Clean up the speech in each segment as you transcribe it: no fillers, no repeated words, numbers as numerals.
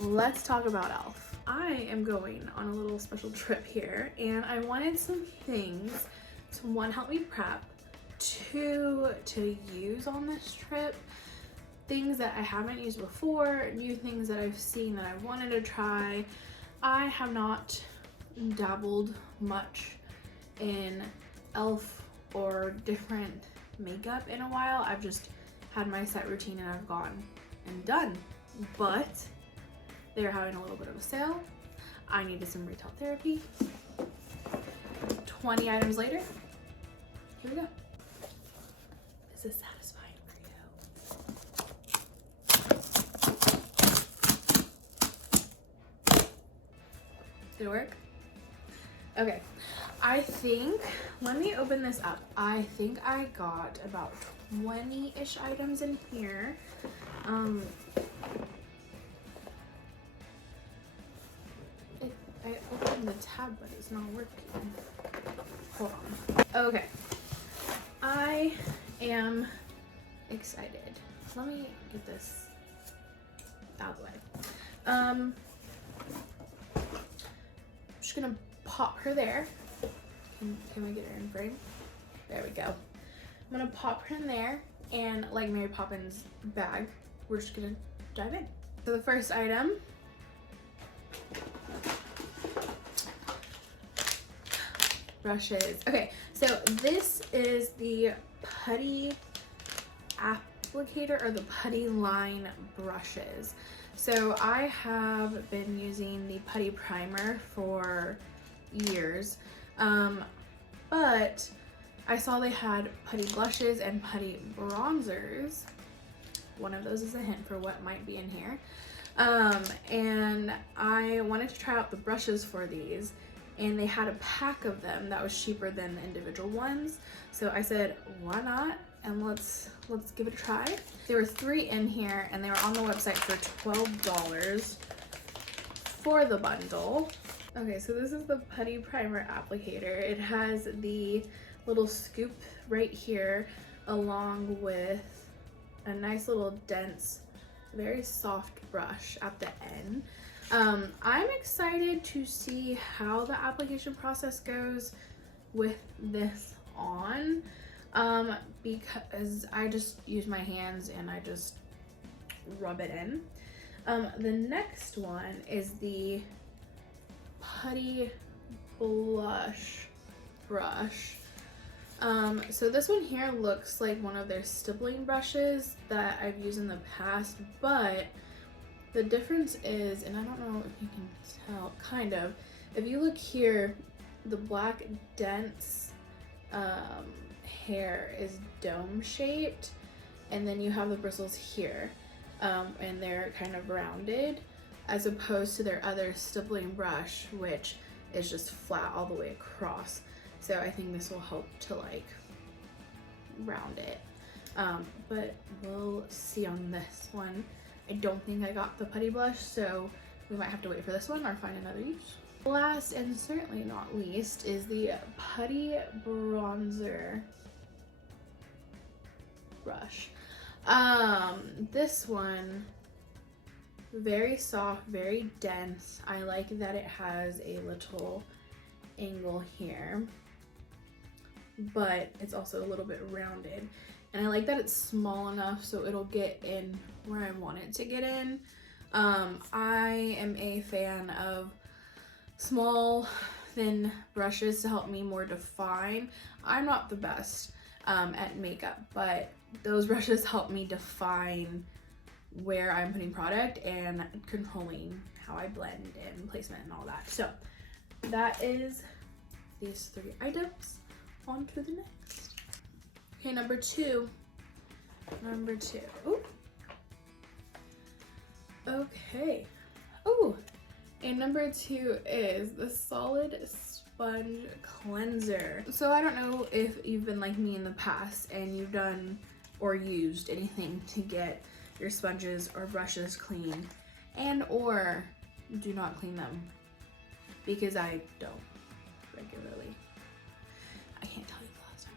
let's talk about E.L.F. I am going on a little special trip here, and I wanted some things to, one, help me prep, two, to use on this trip, things that I haven't used before, new things that I've seen that I wanted to try. I have not dabbled much in E.L.F. or different makeup in a while. I've just had my set routine and I've gone and done, but they're having a little bit of a sale. I needed some retail therapy. 20 items later, here we go. Is this satisfying for you? Did it work? Okay, I think, let me open this up. I think I got about 20-ish items in here. I opened the tab, but it's not working. Hold on. Okay, I am excited. Let me get this out of the way. I'm just gonna pop her there. Can I get her in frame? There we go. I'm gonna pop her in there, and like Mary Poppins' bag, we're just gonna dive in. So the first item, brushes. Okay, so this is the putty applicator, or the putty line brushes. So I have been using the putty primer for years, but I saw they had putty blushes and putty bronzers. One of those is a hint for what might be in here. And I wanted to try out the brushes for these, and they had a pack of them that was cheaper than the individual ones. So I said, why not? And let's give it a try. There were 3 in here, and they were on the website for $12 for the bundle. Okay, so this is the putty primer applicator. It has the little scoop right here, along with a nice little dense, very soft brush at the end. I'm excited to see how the application process goes with this on, because I just use my hands and I just rub it in. The next one is the putty blush brush. So this one here looks like one of their stippling brushes that I've used in the past, but the difference is, and I don't know if you can tell, kind of, if you look here, the black dense hair is dome shaped, and then you have the bristles here, and they're kind of rounded, as opposed to their other stippling brush, which is just flat all the way across. So I think this will help to like round it, but we'll see on this one. I don't think I got the putty blush, so we might have to wait for this one or find another use. Last and certainly not least is the putty bronzer brush. This one, very soft, very dense. I like that it has a little angle here, but it's also a little bit rounded. And I like that it's small enough so it'll get in where I want it to get in. I am a fan of small, thin brushes to help me more define. I'm not the best at makeup, but those brushes help me define where I'm putting product and controlling how I blend and placement and all that. So that is these 3 items. On to the next. Okay, number two. Ooh. Okay. Oh, and number 2 is the Solid Sponge Cleanser. So I don't know if you've been like me in the past and you've done or used anything to get your sponges or brushes clean, and or do not clean them, because I don't regularly. I can't tell you the last time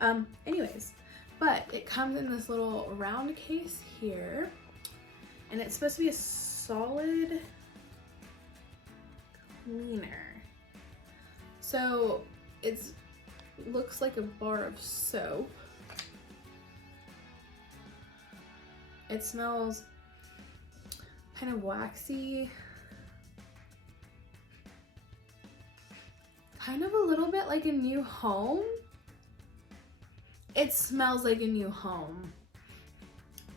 I washed it. Anyways, but it comes in this little round case here, and it's supposed to be a solid cleaner. So it's looks like a bar of soap. It smells kind of waxy, kind of a little bit like a new home. It smells like a new home.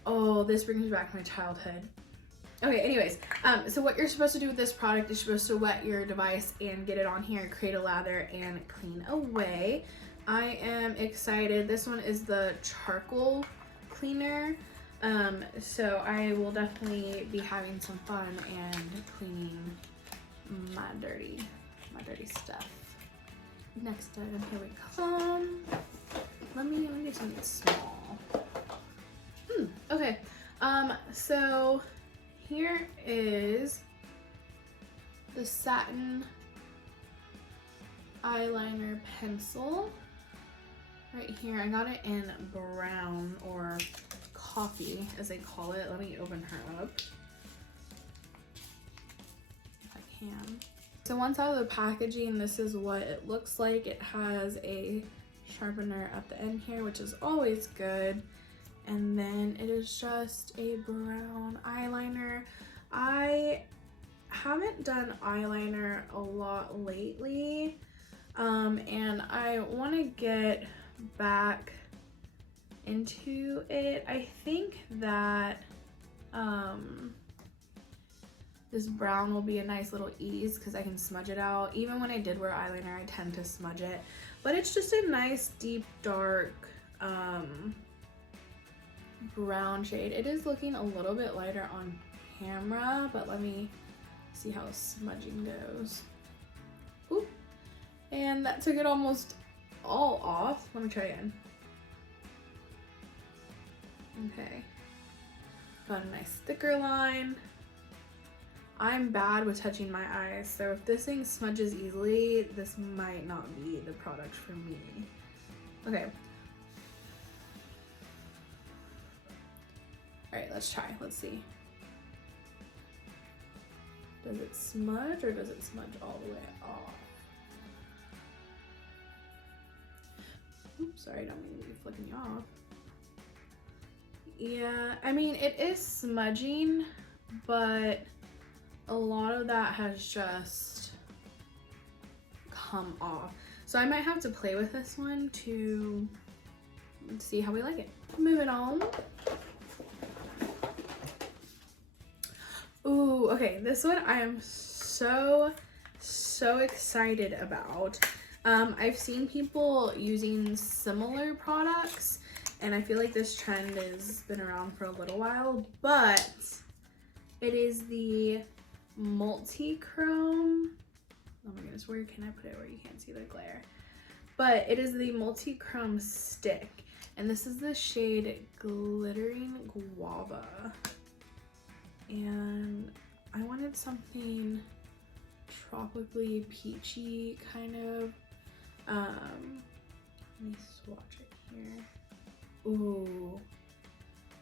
Oh, this brings back my childhood. Okay, anyways, so what you're supposed to do with this product is you're supposed to wet your device and get it on here, create a lather, and clean away. I am excited. This one is the charcoal cleaner. So I will definitely be having some fun and cleaning my dirty stuff. Next item, here we come. Let me get something small. Okay, so here is the satin eyeliner pencil right here. I got it in brown or coffee as they call it. Let me open her up if I can. So once out of the packaging, this is what it looks like. It has a sharpener at the end here, which is always good. And then it is just a brown eyeliner. I haven't done eyeliner a lot lately, and I want to get back into it. I think that this brown will be a nice little ease because I can smudge it out. Even when I did wear eyeliner, I tend to smudge it, but it's just a nice deep dark brown shade. It is looking a little bit lighter on camera, but let me see how smudging goes. Oop. And that took it almost all off. Let me try again. Okay, got a nice thicker line. I'm bad with touching my eyes, so if this thing smudges easily, this might not be the product for me. Okay. All right, let's try. Let's see. Does it smudge or does it smudge all the way off? Oops, sorry, I don't mean to be flicking you off. Yeah, I mean, it is smudging, but a lot of that has just come off. So I might have to play with this one to see how we like it. Moving on. Ooh, okay, this one I am so excited about. I've seen people using similar products, and I feel like this trend has been around for a little while, but it is the multi-chrome. Oh my goodness, where can I put it where you can't see the glare? But it is the multi-chrome stick, and this is the shade Glittering Guava. And I wanted something tropically peachy kind of. Let me swatch it here. Ooh,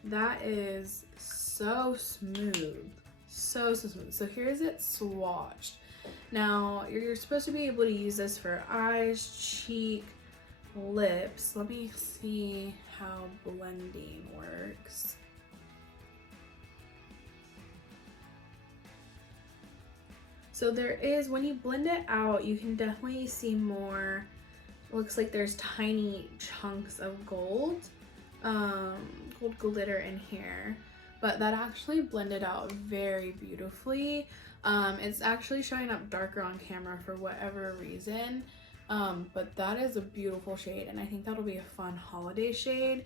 that is so smooth. So smooth. So here's it swatched. Now you're supposed to be able to use this for eyes, cheek, lips. Let me see how blending works. So there is, when you blend it out, you can definitely see more. Looks like there's tiny chunks of gold glitter in here, but that actually blended out very beautifully. It's actually showing up darker on camera for whatever reason, but that is a beautiful shade, and I think that'll be a fun holiday shade,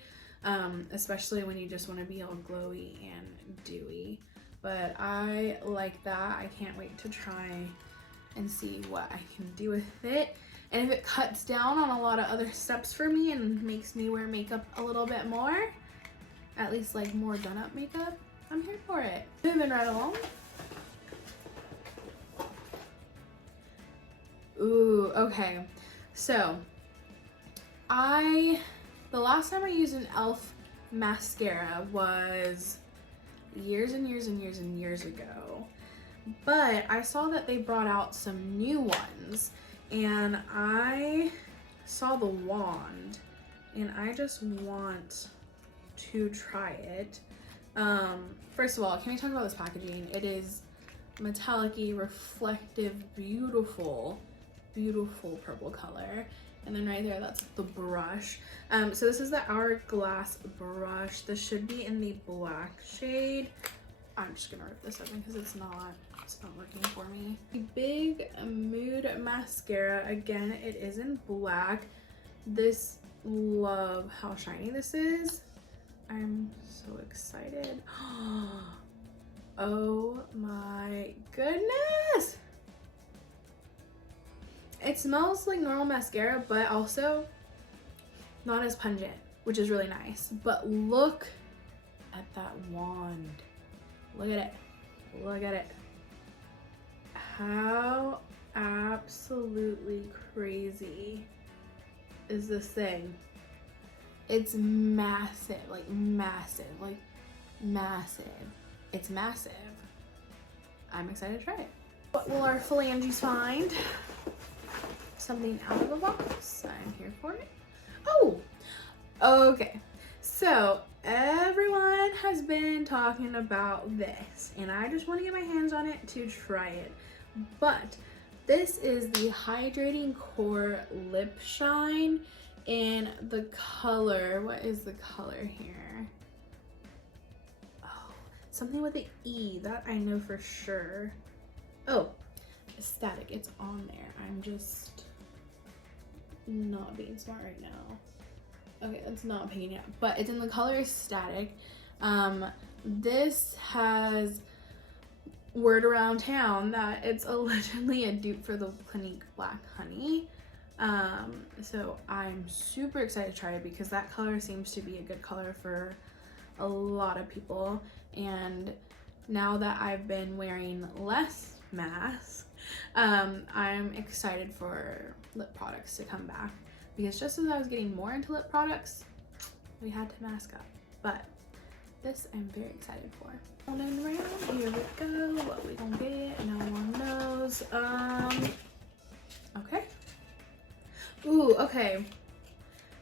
especially when you just want to be all glowy and dewy. But I like that. I can't wait to try and see what I can do with it. And if it cuts down on a lot of other steps for me and makes me wear makeup a little bit more, at least like more done up makeup, I'm here for it. Moving right along. Ooh, okay. So the last time I used an E.L.F. mascara was years and years and years and years ago. But I saw that they brought out some new ones, and I saw the wand, and I just want to try it. First of all, can we talk about this packaging? It is metallic-y, reflective, beautiful, beautiful purple color. And then right there, that's the brush. So this is the Hourglass brush. This should be in the black shade. I'm just gonna rip this open because it's not working for me. The Big Mood Mascara, again, it is in black. This, love how shiny this is. I'm so excited. Oh my goodness. It smells like normal mascara, but also not as pungent, which is really nice. But look at that wand. Look at it. Look at it. How absolutely crazy is this thing? It's massive, like massive, like massive. It's massive. I'm excited to try it. What will our phalanges find? Something out of the box. I'm here for it. Oh, okay. So everyone has been talking about this, and I just want to get my hands on it to try it. But this is the Hydrating Core Lip Shine in the color. What is the color here? Oh, something with an E. That I know for sure. Oh, Static. It's on there. I'm just not being smart right now. Okay, that's not picking it up, but it's in the color Static. This has word around town that it's allegedly a dupe for the Clinique Black Honey. So I'm super excited to try it because that color seems to be a good color for a lot of people. And now that I've been wearing less masks, I'm excited for lip products to come back, because just as I was getting more into lip products, we had to mask up. But this I'm very excited for. On and around, here we go. What we gonna get? No one knows. Okay. Ooh, okay.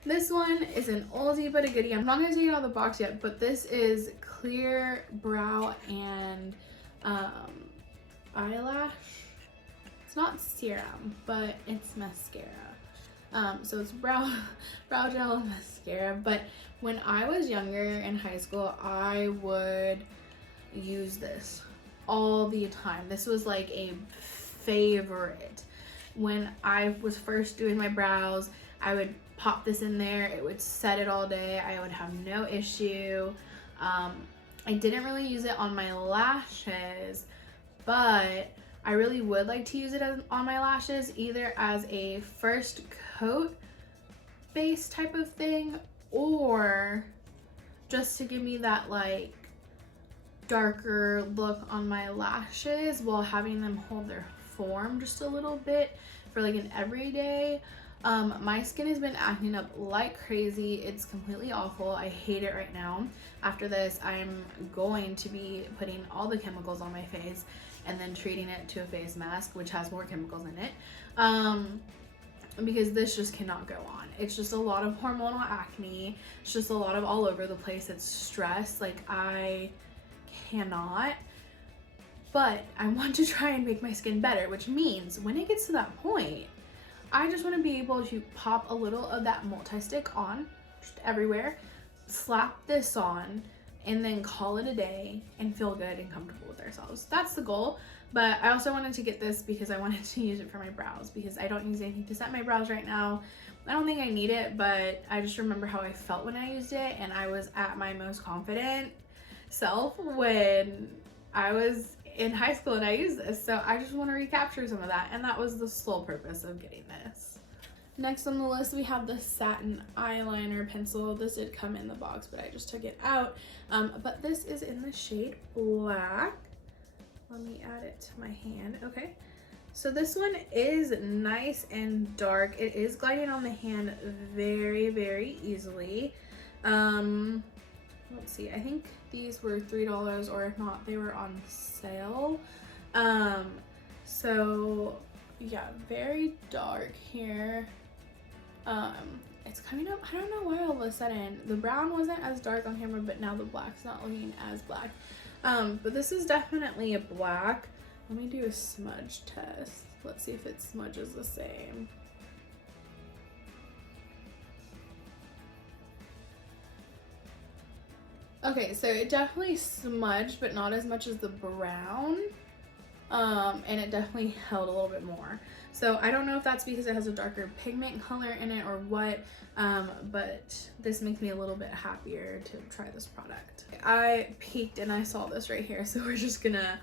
This one is an oldie but a goodie. I'm not gonna take it out of the box yet, but this is clear brow and eyelash. It's not serum, but it's mascara. So it's brow gel and mascara. But when I was younger in high school, I would use this all the time. This was like a favorite. When I was first doing my brows, I would pop this in there. It would set it all day. I would have no issue. I didn't really use it on my lashes, but I really would like to use it on my lashes, either as a first coat base type of thing, or just to give me that like darker look on my lashes while having them hold their form just a little bit for like an everyday. My skin has been acting up like crazy. It's completely awful. I hate it right now. After this, I'm going to be putting all the chemicals on my face and then treating it to a face mask, which has more chemicals in it, because this just cannot go on. It's just a lot of hormonal acne. It's just a lot of all over the place. It's stress. Like, I cannot. But I want to try and make my skin better, which means when it gets to that point, I just want to be able to pop a little of that multi-stick on just everywhere, slap this on, and then call it a day and feel good and comfortable with ourselves. That's the goal. But I also wanted to get this because I wanted to use it for my brows, because I don't use anything to set my brows right now. I don't think I need it, but I just remember how I felt when I used it, and I was at my most confident self when I was in high school and I used this. So I just want to recapture some of that, and that was the sole purpose of getting this. Next on the list, we have the satin eyeliner pencil. This did come in the box, but I just took it out. But this is in the shade Black. Let me add it to my hand. Okay, so this one is nice and dark. It is gliding on the hand very, very easily. let's see, I think these were $3, or if not, they were on sale. So yeah, very dark here. It's coming up, I don't know why all of a sudden the brown wasn't as dark on camera, but now the black's not looking as black. But this is definitely a black. Let me do a smudge test. Let's see if it smudges the same. Okay, so it definitely smudged, but not as much as the brown. And it definitely held a little bit more. So I don't know if that's because it has a darker pigment color in it or what, but this makes me a little bit happier to try this product. I peeked and I saw this right here, so we're just gonna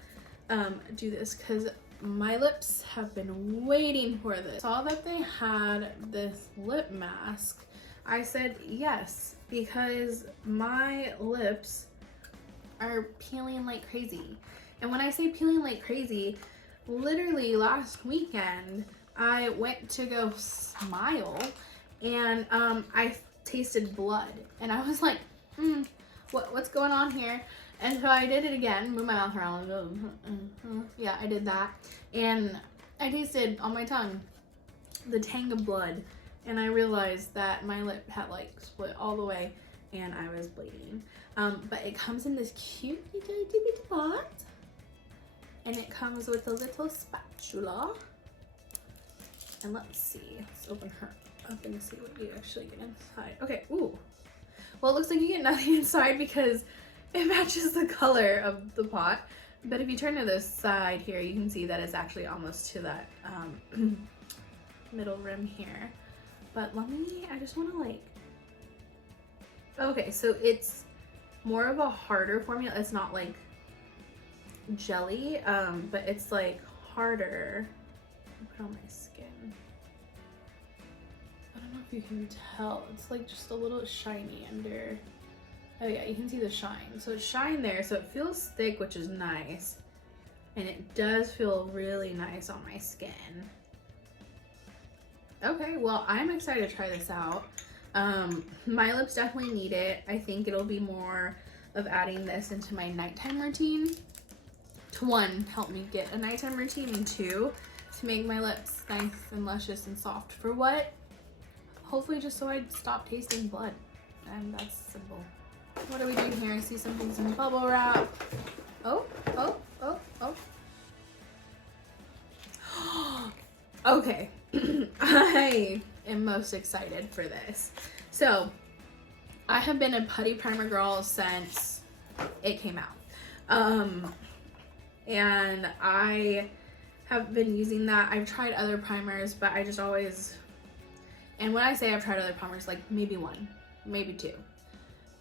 do this because my lips have been waiting for this. Saw that they had this lip mask. I said yes, because my lips are peeling like crazy. And when I say peeling like crazy, literally last weekend, I went to go smile and I tasted blood. And I was like, what's going on here? And so I did it again, move my mouth around. Yeah, I did that. And I tasted on my tongue the tang of blood. And I realized that my lip had like split all the way and I was bleeding. But it comes in this cute little itty bitty pot. And it comes with a little spatula. And let's see, let's open her up and see what you actually get inside. Okay, ooh. Well, it looks like you get nothing inside because it matches the color of the pot. But if you turn to the side here, you can see that it's actually almost to that middle rim here. But I just want to like, okay, so it's more of a harder formula. It's not like jelly, but it's like harder. I'll put on my skin. I don't know if you can tell. It's like just a little shiny under. Oh yeah, you can see the shine. So it's shine there, so it feels thick, which is nice. And it does feel really nice on my skin. Okay, well, I'm excited to try this out. My lips definitely need it. I think it'll be more of adding this into my nighttime routine. To one, help me get a nighttime routine, and two, to make my lips nice and luscious and soft. For what? Hopefully just so I'd stop tasting blood. And that's simple. What are we doing here? I see something's in bubble wrap. Oh. Okay. I am most excited for this. So, I have been a putty primer girl since it came out. And I have been using that. I've tried other primers, but I just always, and when I say I've tried other primers, like maybe one, maybe two,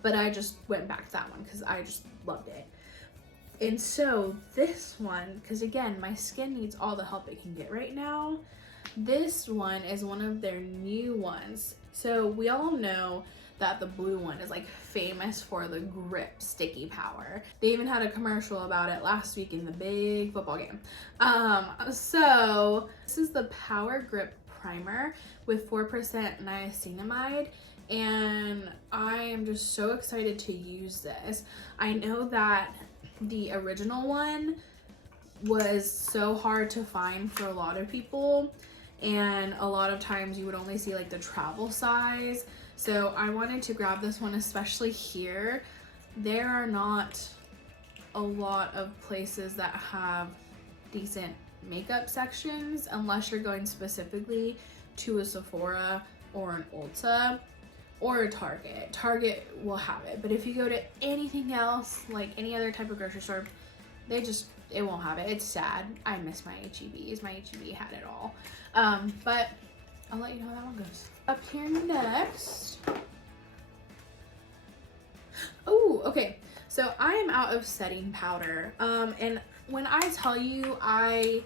but I just went back to that one because I just loved it. And so this one, because again, my skin needs all the help it can get right now. This one is one of their new ones. So we all know that the blue one is like famous for the grip sticky power. They even had a commercial about it last week in the big football game. So this is the Power Grip Primer with 4% niacinamide, and I am just so excited to use this. I know that the original one was so hard to find for a lot of people, and a lot of times you would only see like the travel size. So I wanted to grab this one, especially here. There are not a lot of places that have decent makeup sections unless you're going specifically to a Sephora or an Ulta or a Target. Target will have it, but if you go to anything else, like any other type of grocery store, it won't have it. It's sad. I miss my H-E-Bs. My H-E-B had it all. But I'll let you know how that one goes. Up here next. Oh, okay. So I am out of setting powder. And when I tell you I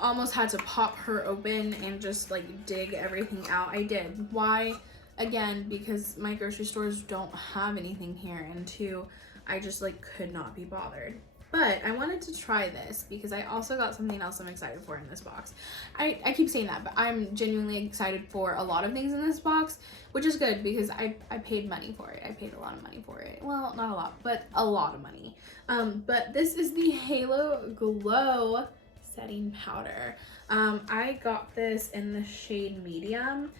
almost had to pop her open and just like dig everything out, I did. Why? Again, because my grocery stores don't have anything here, and two, I just like could not be bothered. But I wanted to try this because I also got something else I'm excited for in this box. I keep saying that, but I'm genuinely excited for a lot of things in this box, which is good because I paid money for it. I paid a lot of money for it. Well, not a lot, but a lot of money. But this is the Halo Glow setting powder. I got this in the shade medium.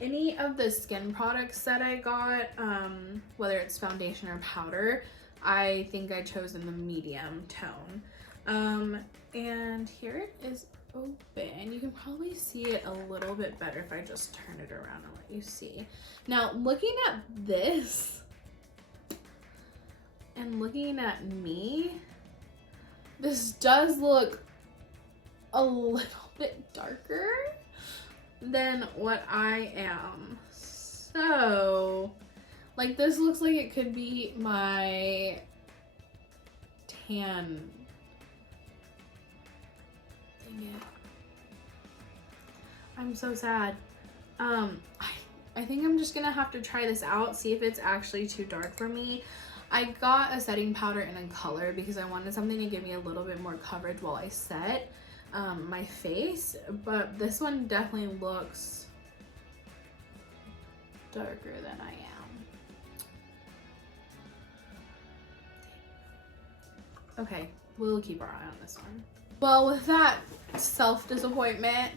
Any of the skin products that I got, whether it's foundation or powder, I think I chose in the medium tone. And here it is open. You can probably see it a little bit better if I just turn it around and let you see. Now, looking at this and looking at me, this does look a little bit darker than what I am. So, like, this looks like it could be my tan. Dang it. I'm so sad. I think I'm just gonna have to try this out, see if it's actually too dark for me. I got a setting powder in a color because I wanted something to give me a little bit more coverage while I set my face, but this one definitely looks darker than I am. Okay, we'll keep our eye on this one. Well, with that self-disappointment,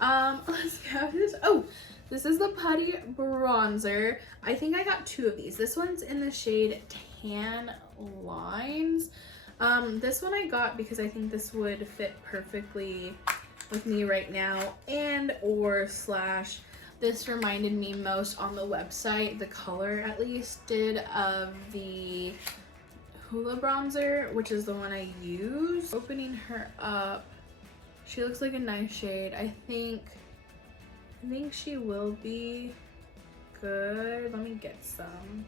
let's go this. Oh, this is the Putty Bronzer. I think I got two of these. This one's in the shade Tan Lines. This one I got because I think this would fit perfectly with me right now, and or slash this reminded me most on the website, the color at least did, of the Hoola bronzer, which is the one I use. Opening her up, she looks like a nice shade. I think she will be good. Let me get some.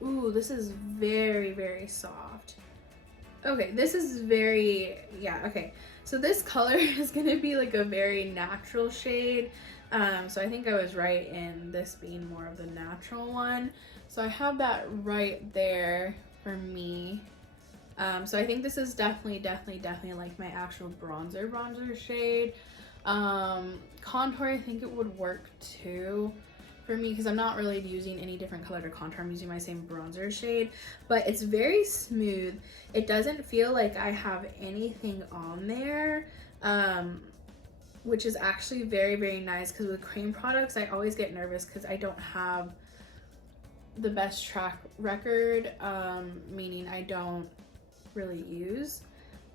Ooh, this is very, very soft. Okay, this is very, yeah, okay. So this color is gonna be like a very natural shade. So I think I was right in this being more of the natural one. So I have that right there for me. So I think this is definitely like my actual bronzer shade. Contour, I think it would work too for me because I'm not really using any different color to contour. I'm using my same bronzer shade, but it's very smooth. It doesn't feel like I have anything on there, which is actually very, very nice, because with cream products, I always get nervous because I don't have the best track record, meaning I don't really use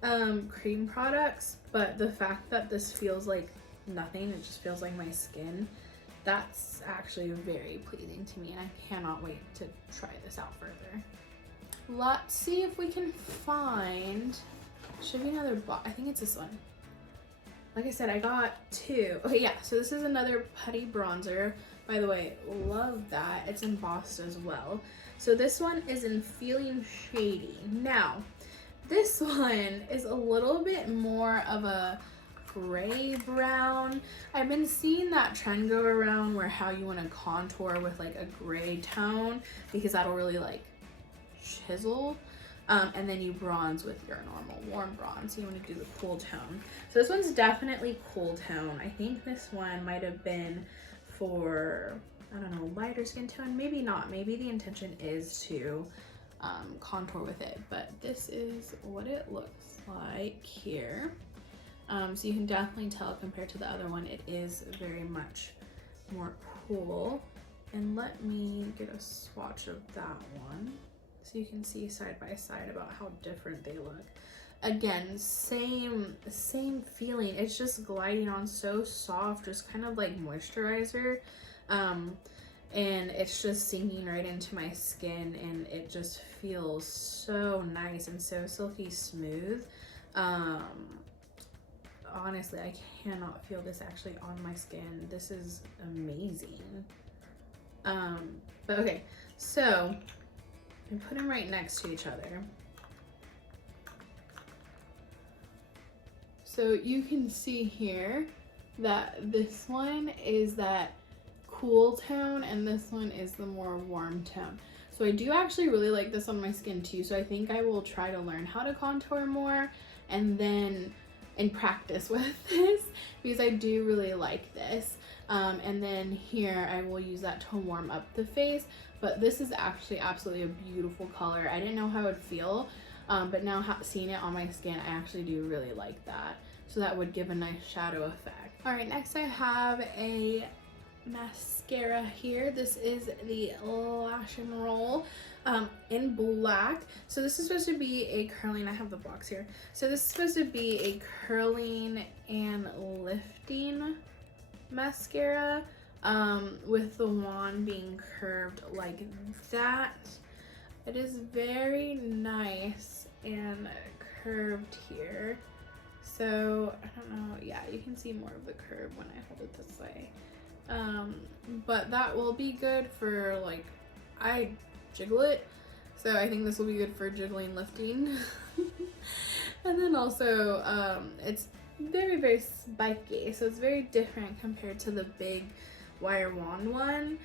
cream products, but the fact that this feels like nothing, it just feels like my skin, that's actually very pleasing to me, and I cannot wait to try this out further. Let's see if we can find, should be another box. I think it's this one. Like I said, I got two. Okay, yeah, so this is another Putty Bronzer. By the way, love that. It's embossed as well. So this one is in Feeling Shady. Now, this one is a little bit more of a gray brown. I've been seeing that trend go around where how you want to contour with like a gray tone, because that'll really like chisel, and then you bronze with your normal warm bronze. So you want to do the cool tone. So this one's definitely cool tone. I think this one might have been for, I don't know, lighter skin tone, maybe not. Maybe the intention is to contour with it, but this is what it looks like here. So you can definitely tell compared to the other one, it is very much more cool. And let me get a swatch of that one so you can see side by side about how different they look. Again, same feeling. It's just gliding on so soft, just kind of like moisturizer. And it's just sinking right into my skin, and it just feels so nice and so silky smooth. Honestly, I cannot feel this actually on my skin. This is amazing. But okay, so I put them right next to each other. So you can see here that this one is that cool tone and this one is the more warm tone. So I do actually really like this on my skin too. So I think I will try to learn how to contour more and then in practice with this because I do really like this. And then here I will use that to warm up the face. But this is actually absolutely a beautiful color. I didn't know how it would feel, but now seeing it on my skin, I actually do really like that. So that would give a nice shadow effect. All right, next I have a mascara here. This is the Lash and Roll in black. So this is supposed to be a curling, I have the box here. So this is supposed to be a curling and lifting mascara with the wand being curved like that. It is very nice and curved here. So I don't know, yeah, you can see more of the curve when I hold it this way. But that will be good for, like, I jiggle it, so I think this will be good for jiggling, lifting. And then also it's very, very spiky, so it's very different compared to the big wire wand one.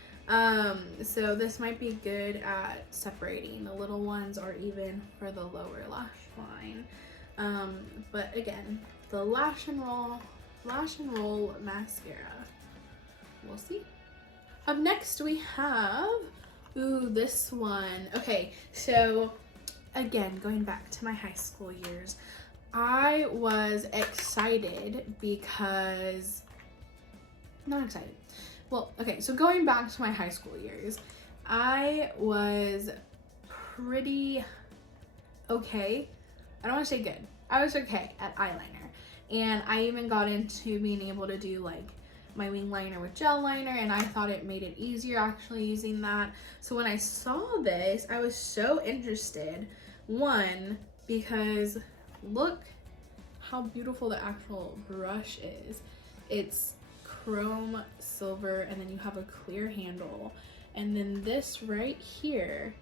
So this might be good at separating the little ones or even for the lower lash line. But again, the Lash and Roll mascara. We'll see. Up next we have, ooh, this one. Okay, so again, going back to my high school years, I was excited because, not excited. Well, okay, so going back to my high school years, I was pretty okay. I don't want to say good. I was okay at eyeliner. And I even got into being able to do like my wing liner with gel liner, and I thought it made it easier actually using that. So when I saw this, I was so interested. One, because look how beautiful the actual brush is. It's chrome silver, and then you have a clear handle. And then this right here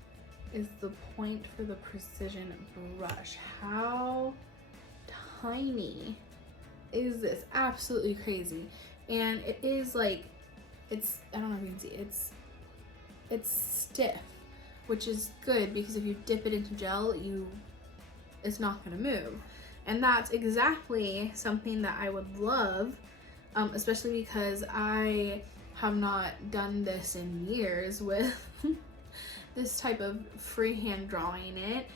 is the point for the precision brush. How tiny is this? Absolutely crazy. And it is like, it's, I don't know if you can see, it's stiff, which is good because if you dip it into gel, it's not gonna move. And that's exactly something that I would love, especially because I have not done this in years with this type of freehand drawing it.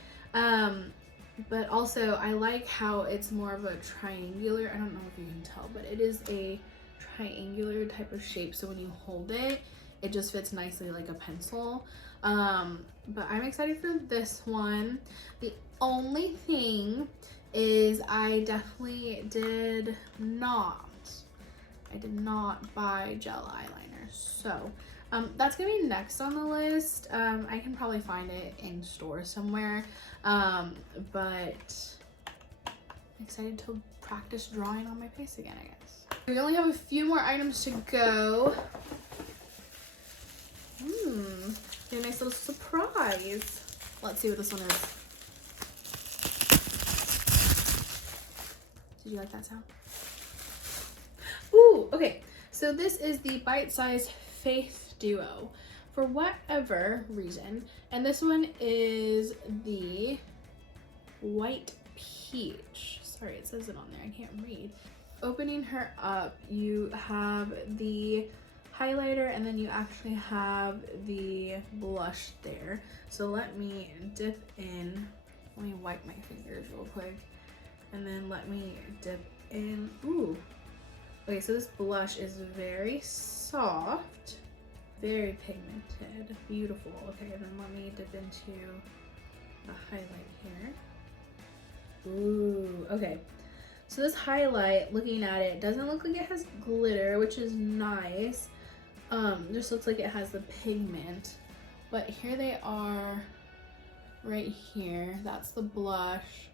But also I like how it's more of a triangular, I don't know if you can tell, but it is a triangular type of shape, so when you hold it, it just fits nicely like a pencil. But I'm excited for this one. The only thing is I did not buy gel eyeliner, so that's gonna be next on the list. I can probably find it in store somewhere, but I'm excited to practice drawing on my face again, I guess. We only have a few more items to go. A nice little surprise. Let's see what this one is. Did you like that sound? Ooh, okay. So this is the Bite Size Faith Duo for whatever reason. And this one is the White Peach. Sorry, it says it on there. I can't read. Opening her up, you have the highlighter and then you actually have the blush there. So let me dip in. Let me wipe my fingers real quick. And then let me dip in. Ooh. Okay, so this blush is very soft, very pigmented, beautiful. Okay, and then let me dip into the highlight here. Ooh, okay. So this highlight, looking at it, doesn't look like it has glitter, which is nice. Just looks like it has the pigment. But here they are right here. That's the blush,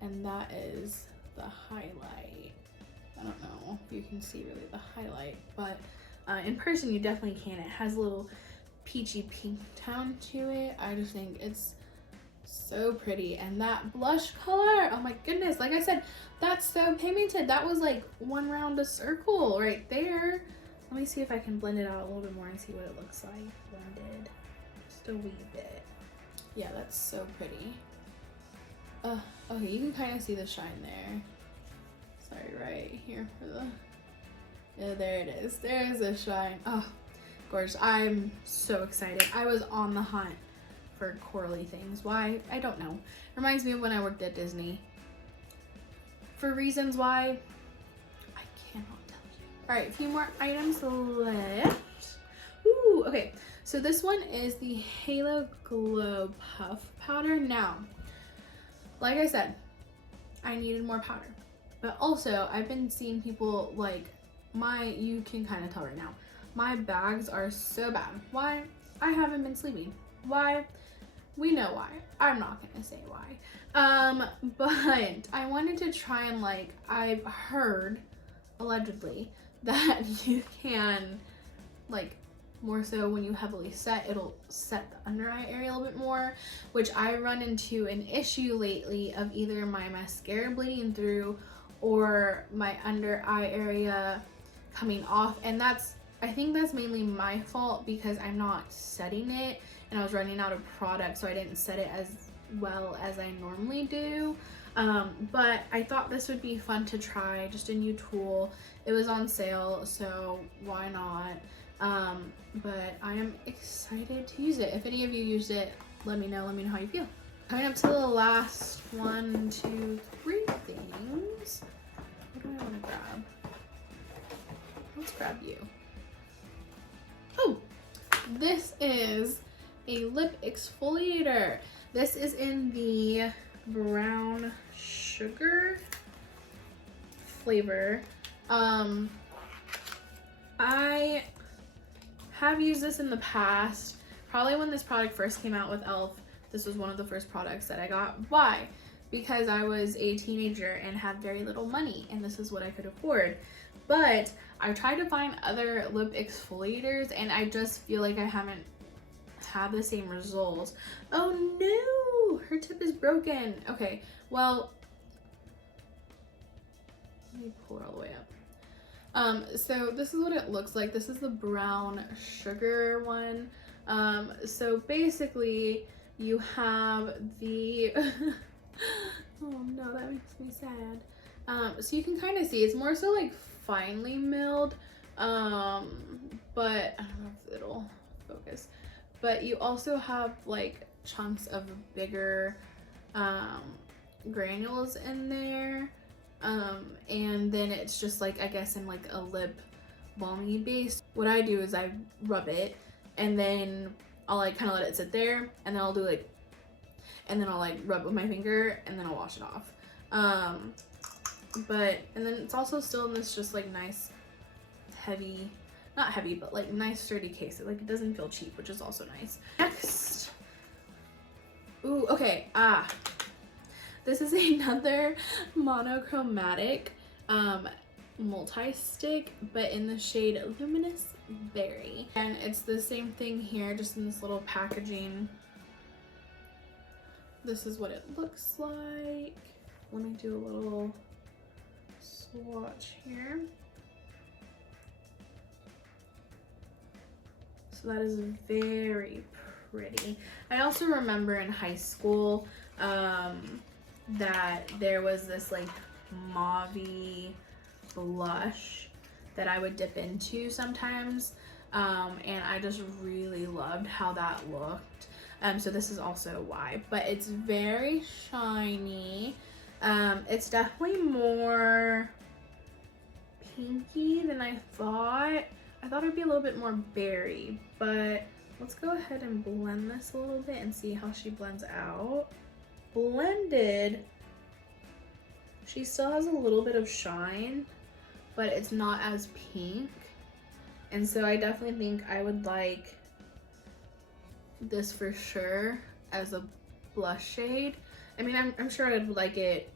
and that is the highlight. I don't know if you can see really the highlight, but in person you definitely can. It has a little peachy pink tone to it. I just think it's so pretty. And that blush color, oh my goodness, like I said, that's so pigmented. That was like one round of circle right there. Let me see if I can blend it out a little bit more and see what it looks like blended. Just just a wee bit. Yeah, that's so pretty. Okay, you can kind of see the shine there. Sorry, right here for the... Yeah, there it is. There's a shine. Oh, gorgeous. I'm so excited. I was on the hunt for corally things. Why? I don't know. Reminds me of when I worked at Disney. For reasons why, I cannot tell you. All right, a few more items left. Ooh, okay. So this one is the Halo Glow Puff Powder. Now, like I said, I needed more powder. But also, I've been seeing people like you can kind of tell right now, my bags are so bad. Why? I haven't been sleeping. Why? We know why. I'm not gonna say why. But I wanted to try and I've heard, allegedly, that you can, more so when you heavily set, it'll set the under eye area a little bit more, which I run into an issue lately of either my mascara bleeding through or my under eye area coming off, and I think that's mainly my fault because I'm not setting it and I was running out of product, so I didn't set it as well as I normally do. But I thought this would be fun to try, just a new tool. It was on sale, so why not? But I am excited to use it. If any of you used it, let me know how you feel. Coming up to the last 1, 2, 3 things. What do I want to grab? Let's grab you. Oh, this is a lip exfoliator. This is in the brown sugar flavor. I have used this in the past. Probably when this product first came out with E.L.F, this was one of the first products that I got. Why? Because I was a teenager and had very little money, and this is what I could afford. But I tried to find other lip exfoliators, and I just feel like I haven't had the same results. Oh no, her tip is broken. Okay, well, let me pull it all the way up. So this is what it looks like. This is the brown sugar one. So basically you have the oh no, that makes me sad. So you can kind of see it's more so finely milled, but I don't know if it'll focus, but you also have chunks of bigger granules in there, and then it's just I guess in a lip balmy base. What I do is I rub it and then I'll kind of let it sit there, and then I'll do and then I'll rub with my finger, and then I'll wash it off. And then it's also still in this just nice heavy, not heavy, but nice sturdy case. It doesn't feel cheap, which is also nice. Next, ooh, okay, this is another monochromatic multi-stick, but in the shade Luminous Berry, and it's the same thing here, just in this little packaging. This is what it looks like. Let me do a little swatch here. So that is very pretty. I also remember in high school that there was this mauve-y blush that I would dip into sometimes, and I just really loved how that looked. So this is also why, but it's very shiny. It's definitely more pinky than I thought. I thought it'd be a little bit more berry, but let's go ahead and blend this a little bit and see how she blends out. Blended, she still has a little bit of shine, but it's not as pink. And so I definitely think I would like this for sure as a blush shade. I mean, I'm sure I'd like it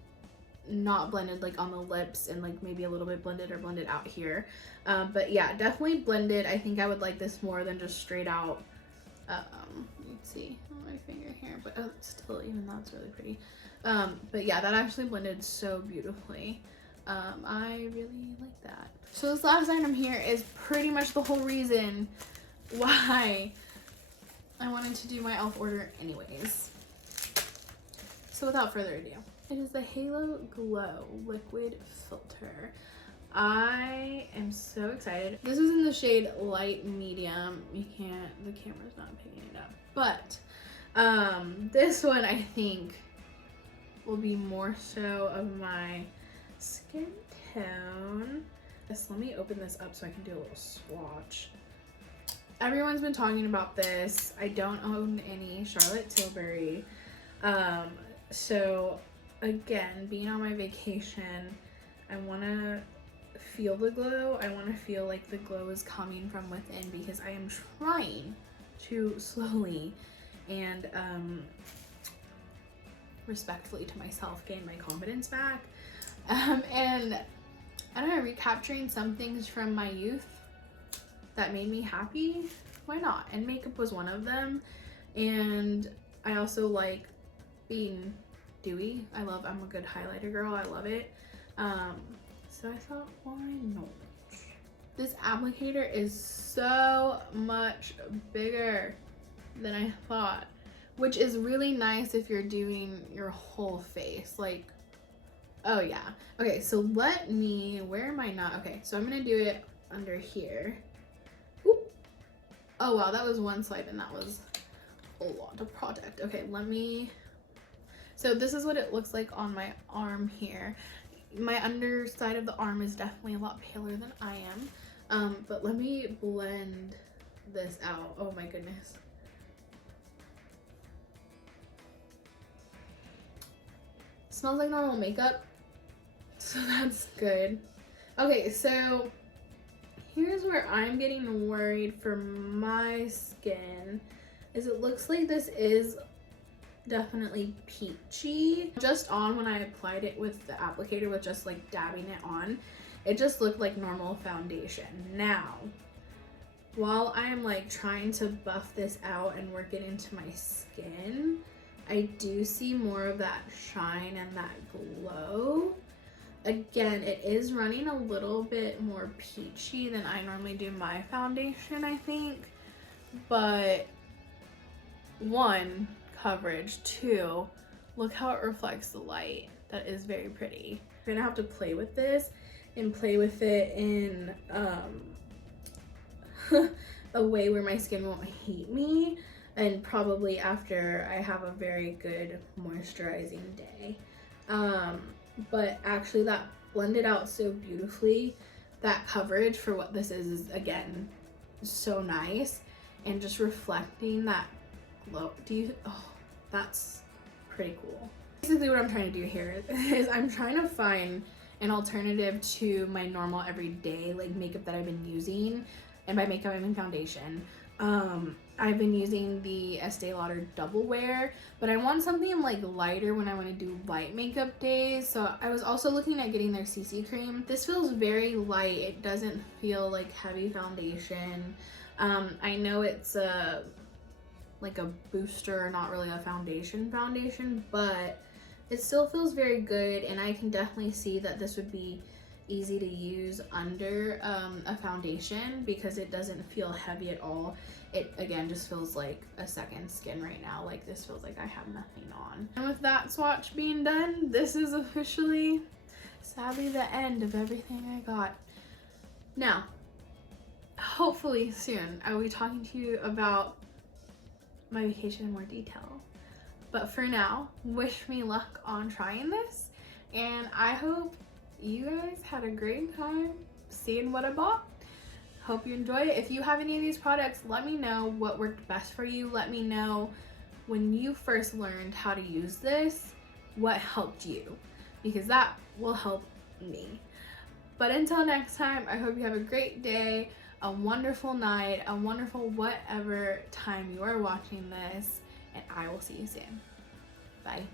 not blended on the lips and maybe a little bit blended or blended out here. But yeah, definitely blended. I think I would like this more than just straight out. Let's see on my finger here, but oh, still, even that's really pretty. But yeah, that actually blended so beautifully. I really like that. So this last item here is pretty much the whole reason why I wanted to do my e.L.F. order anyways. So without further ado, it is the Halo Glow Liquid Filter. I am so excited. This is in the shade light medium. You can't, the camera's not picking it up. But this one I think will be more so of my skin tone. Yes, let me open this up so I can do a little swatch. Everyone's been talking about this. I don't own any Charlotte Tilbury. So again, being on my vacation, I want to feel the glow. I want to feel like the glow is coming from within, because I am trying to slowly and respectfully to myself gain my confidence back. And I don't know, recapturing some things from my youth that made me happy. Why not? And makeup was one of them. And I also like being dewy. I'm a good highlighter girl. I love it. So I thought, why not? This applicator is so much bigger than I thought, which is really nice if you're doing your whole face. Like, oh yeah. Okay, so let me, where am I not? Okay, so I'm gonna do it under here. Oop. Oh wow, that was one swipe and that was a lot of product. Okay, let me, so this is what it looks like on my arm here. My underside of the arm is definitely a lot paler than I am. But let me blend this out. Oh my goodness. Smells like normal makeup, so that's good. Okay, so here's where I'm getting worried for my skin, is it looks like this is definitely peachy. Just on, when I applied it with the applicator, with just like dabbing it on, it just looked like normal foundation. Now, while I'm like trying to buff this out and work it into my skin, I do see more of that shine and that glow. Again, it is running a little bit more peachy than I normally do my foundation, I think. But one, coverage. Two, look how it reflects the light. That is very pretty. I'm gonna have to play with this and play with it in a way where my skin won't hate me, and probably after I have a very good moisturizing day. But actually that blended out so beautifully. That coverage for what this is again so nice, and just reflecting that glow. Oh, that's pretty cool. Basically what I'm trying to do here is I'm trying to find an alternative to my normal everyday like makeup that I've been using, and by makeup I mean foundation. I've been using the Estee Lauder Double Wear, but I want something like lighter when I want to do light makeup days. So I was also looking at getting their CC cream. This feels very light. It doesn't feel like heavy foundation. I know it's like a booster, not really a foundation, but it still feels very good, and I can definitely see that this would be easy to use under a foundation because it doesn't feel heavy at all. It again just feels like a second skin right now. Like this feels like I have nothing on. And with that swatch being done, this is officially sadly the end of everything I got. Now, hopefully soon I will be talking to you about my vacation in more detail. But for now, wish me luck on trying this, and I hope you guys had a great time seeing what I bought. Hope you enjoyed it. If you have any of these products, let me know what worked best for you. Let me know when you first learned how to use this, what helped you, because that will help me. But until next time, I hope you have a great day, a wonderful night, a wonderful whatever time you are watching this, and I will see you soon. Bye.